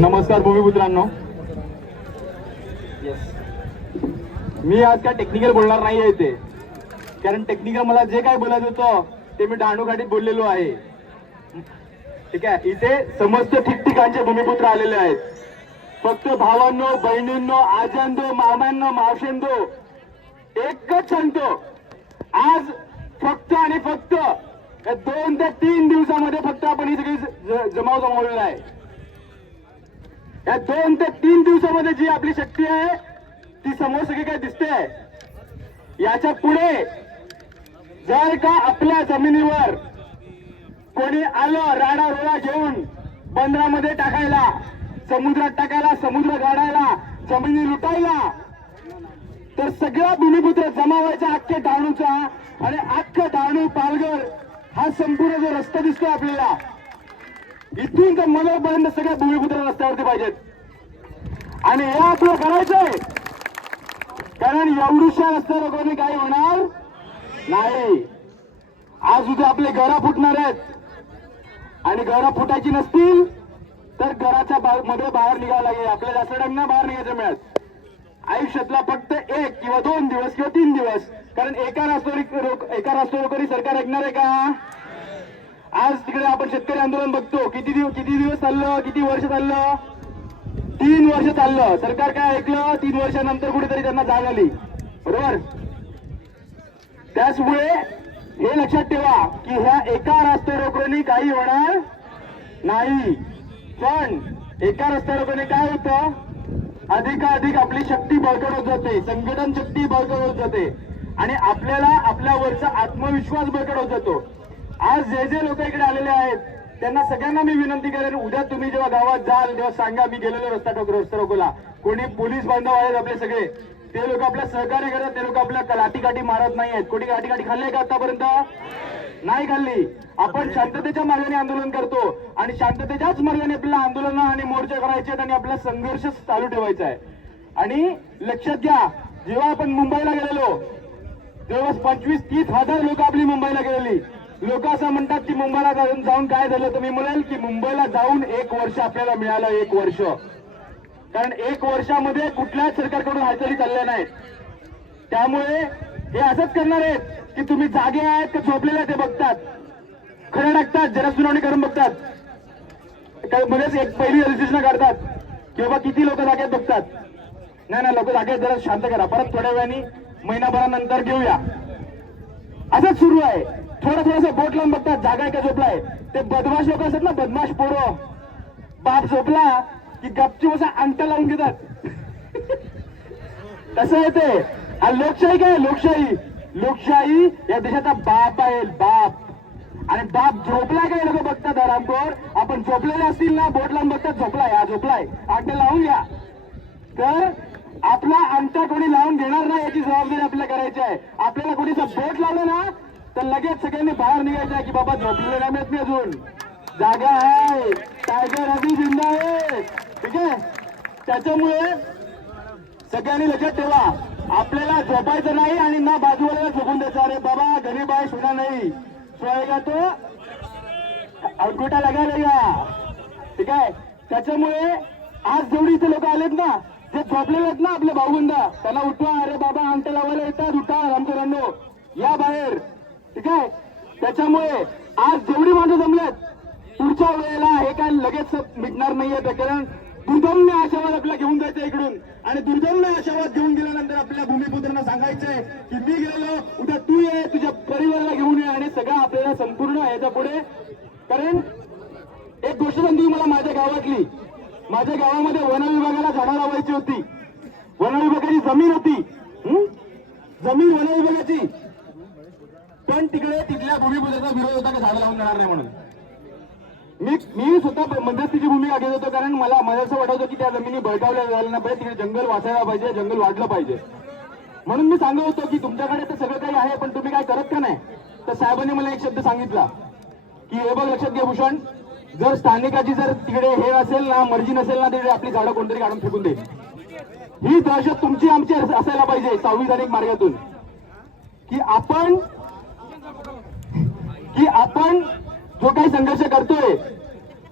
नमस्कार भूमिपुत्रांनो मी आज काय टेक्निकल बोलणार नाही आहे ते कारण टेक्निकल मला जे काय बोलायचं होतं ते मी डहाणूघाटीत बोललेलो आहे. ठीक आहे? इथे समस्त ठिकठिकाणचे भूमिपुत्र आलेले आहेत. फक्त भावांनो बहिणींनो आजांदो मामांनो मावशेंदो एकच सांगतो. आज फक्त आणि फक्त दोन ते तीन दिवसामध्ये फक्त आपण ही सगळी जमाव जमावलेला आहे. या दोन ते तीन दिवसामध्ये जी आपली शक्ती आहे ती समोर सगळी काय दिसते? याच्यापुढे जर का आपल्या जमिनीवर कोणी आलं राडा रोडा घेऊन बंदरामध्ये टाकायला समुद्रात टाकायला समुद्र गाडायला जमिनी लुटायला तर सगळा भूमिपुत्र जमा व्हायचा अख्खे डहाणूचा आणि अख्खं डहाणू पालघर हा संपूर्ण जो रस्ता दिसतो आपल्याला इथून तर मनोपर्यंत सगळे भूमिपुत्र रस्त्यावरती पाहिजेत. आणि हे आपलं करायचंय कारण एवढीशा रस्त्या लोकांनी काही होणार नाही. आज उद्या आपले घरं फुटणार आहेत. आणि घरं फुटायची नसतील तर घराच्या बा- मध्ये बाहेर निघावं लागेल. आपल्याला सगळ्यांना बाहेर निघायचं मिळत. आयुष्यातला फक्त एक किंवा दोन दिवस किंवा तीन दिवस. कारण एका रस्त्यावर एका रस्त्यावर सरकार ऐकणार आहे का? आज तिकडे आपण शेतकरी आंदोलन बघतो. किती दिवस किती दिवस चाललं? किती वर्ष चाललं? तीन वर्ष चाललं. सरकार काय ऐकलं? तीन वर्षानंतर कुठेतरी त्यांना जाग आली. बरोबर? त्याचमुळे हे लक्षात ठेवा की ह्या एका रस्ते रोखण्याने काही होणार नाही. पण एका रस्ते रोखण्याने काय होतं? अधिकाधिक आपली शक्ती बळकट होत जाते. संघटन शक्ती बळकट होत जाते. आणि आपल्याला आपल्यावरचा आत्मविश्वास बळकट होत जातो. आज जे जे लोक इकडे आलेले आहेत त्यांना सगळ्यांना मी विनंती करेन उद्या तुम्ही जेव्हा गावात जाल तेव्हा सांगा मी गेलेलो रस्ता टोक रस्ता रोकोला. कोणी पोलीस बांधव आहेत आपले सगळे ते लोक आपल्या सहकार्य करतात ते लोक आपल्या लाठीकाठी मारत नाही आहेत. कोणी लाठीकाठी खाल्ले का आतापर्यंत? नाही खाल्ली. आपण शांततेच्या मार्गाने आंदोलन करतो आणि शांततेच्याच मार्गाने आपल्याला आंदोलन आणि मोर्चा करायचे आहेत आणि आपला संघर्ष चालू ठेवायचा आहे. आणि लक्षात घ्या जेव्हा आपण मुंबईला गेलेलो तेव्हा पंचवीस तीस हजार लोक आपली मुंबईला गेलेली. लोक असं म्हणतात की मुंबईला जाऊन जाऊन काय झालं तर मी की मुंबईला जाऊन एक वर्ष आपल्याला मिळालं एक वर्ष. कारण एक वर्षामध्ये कुठल्याच सरकारकडून हालचाली चालल्या नाहीत. त्यामुळे हे असंच करणार आहेत की तुम्ही जागे आहेत का झोपलेले ते बघतात. खरं टाकतात जरा सुनावणी करून बघतात. काय मध्येच एक पहिली रजिस्ट्रेशन काढतात की बाबा किती लोक जागेत बघतात. नाही नाही लोक जागेत जरा शांत करा. परत थोड्या वेळाने महिनाभरानंतर घेऊया. असंच सुरू आहे. थोडं थोडंसं बोट लावून बघतात. जागा आहे का झोपलाय. ते बदमाश लोक असतात ना बदमाश पोरं. बाप झोपला की गपची असा अंट लावून घेतात. कसं आहे ते. लोकशाही काय? लोकशाही. लोकशाही या देशाचा बाप आहे बाप. आणि बाप झोपलाय काय? लोक बघतात. आरामकोर आपण झोपलेले असतील ना बोट लावून बघतात. झोपलाय. हा झोपलाय. अंट लावून घ्या. तर आपला अंत कोणी लावून घेणार नाही याची जबाबदारी आपल्याला करायची आहे. आपल्याला कोणीचं बोट लावलं ना तर लगेच सगळ्यांनी बाहेर निघायचं की बाबा झोपलेले नाही मी अजून. जागा आहे. टायगर अजून जिंदा आहे. ठीक आहे? त्याच्यामुळे सगळ्यांनी लक्षात ठेवा. आपल्याला झोपायचं नाही आणि ना बाजूवाल्याला झोपून द्यायचं. अरे बाबा गरीब आहे सुना नाही. सोयगा तो अंगुठा लागायला या. ठीक आहे? त्याच्यामुळे आज जेवढी इथे लोक आलेत ना जे झोपलेले आहेत ना आपले भाऊबंदा त्यांना उठवा. अरे बाबा आमच्या लावायला येतात. उठा रामकरांनो या बाहेर. ठीक आहे? त्याच्यामुळे आज जेवढी माणसं जमलेत पुढच्या वेळेला हे काय लगेच मिटणार नाहीये कारण दुर्दम्य आशावाद आपल्याला घेऊन जायचं इकडून. आणि दुर्दम्य आशावाद घेऊन गेल्यानंतर आपल्या भूमिपुत्रांना सांगायचंय की मी गेलो उद्या तू ये तुझ्या परिवाराला घेऊन ये आणि सगळं आपल्याला संपूर्ण याच्यापुढे. कारण एक गोष्ट सांगते मला माझ्या गावातली माझ्या गावामध्ये वन विभागाला झाडं लावायची होती. वन विभागाची जमीन होती. जमीन वन विभागाची तिकडे तिथल्या भूमिपुत्राचा विरोध होता की झाडं लावून देणार नाही म्हणून? मी मी स्वतः मध्यस्थीची भूमिका घेत होतो कारण मला मला असं वाटत होतं की त्या जमिनी बळकावल्या जायला नाही पाहिजे तिकडे जंगल वाचायला पाहिजे जंगल वाढलं पाहिजे. म्हणून मी सांगत होतो की तुमच्याकडे तर सगळं काही आहे पण तुम्ही काय करत का नाही? तर साहेबांनी मला एक शब्द सांगितला की हे बघ लक्षात घे भूषण जर स्थानिकाची जर तिकडे हे असेल ना मर्जी नसेल ना तिकडे आपली झाडं कोणतरी काढून फेकून दे. ही दहशत तुमची आमची असायला पाहिजे संविधानिक मार्गातून. की आपण की आपण जो काही संघर्ष करतोय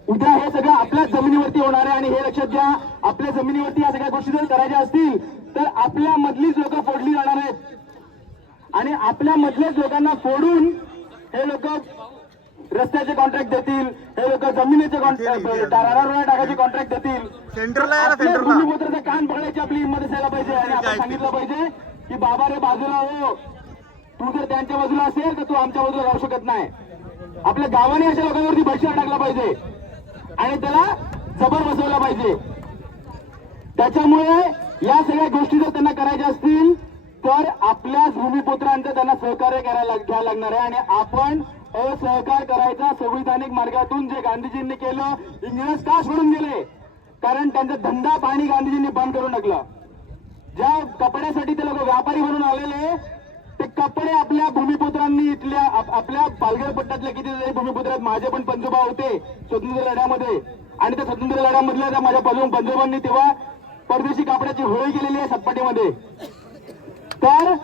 उद्या हे सगळं आपल्याच जमिनीवरती होणार आहे आणि हे लक्षात घ्या आपल्या जमिनीवरती या सगळ्या गोष्टी जर करायच्या असतील तर आपल्या मधलीच लोक फोडली जाणार आहेत. आणि आपल्या मधल्याच लोकांना फोडून हे लोक रस्त्याचे कॉन्ट्रॅक्ट देतील हे लोक जमिनीचे कॉन्ट्रॅक्ट टाकायचे कॉन्ट्रॅक्ट देतील. सेंटरला कान पकडायची आपली हिंमत असायला पाहिजे आणि आपण सांगितलं पाहिजे की बाबा रे बाजूला हो तू जर त्यांच्या बाजूला असेल तर तू आमच्या बाजूला राहू शकत नाही. आपल्या गावाने अशा लोकांवरती बहिष्कार टाकला पाहिजे. आणि त्याला जबर बसवला पाहिजे. त्याच्यामुळे या सगळ्या गोष्टी जर त्यांना करायच्या असतील तर आपल्याच भूमिपुत्रांचं त्यांना सहकार्य करायला घ्यावं घ्यायला लागणार आहे. आणि आपण असहकार करायचा संविधानिक मार्गातून जे गांधीजींनी केलं इंग्रज का सोडून गेले कारण त्यांचा धंदा पाणी गांधीजींनी बंद करून टाकला. ज्या कपड्यासाठी ते लोक व्यापारी म्हणून आलेले ते कपडे आपल्या भूमिपुत्रांनी इथल्या आपल्या पालघर पट्ट्यातल्या कितीतरी भूमिपुत्र आहेत माझे पण पंजोबा होते स्वतंत्र लढ्यामध्ये. आणि त्या स्वतंत्र लढ्यामधल्या त्या माझ्या पंजो- पंजोबांनी तेव्हा परदेशी कापडाची होळी केलेली आहे सातपाटीमध्ये. तर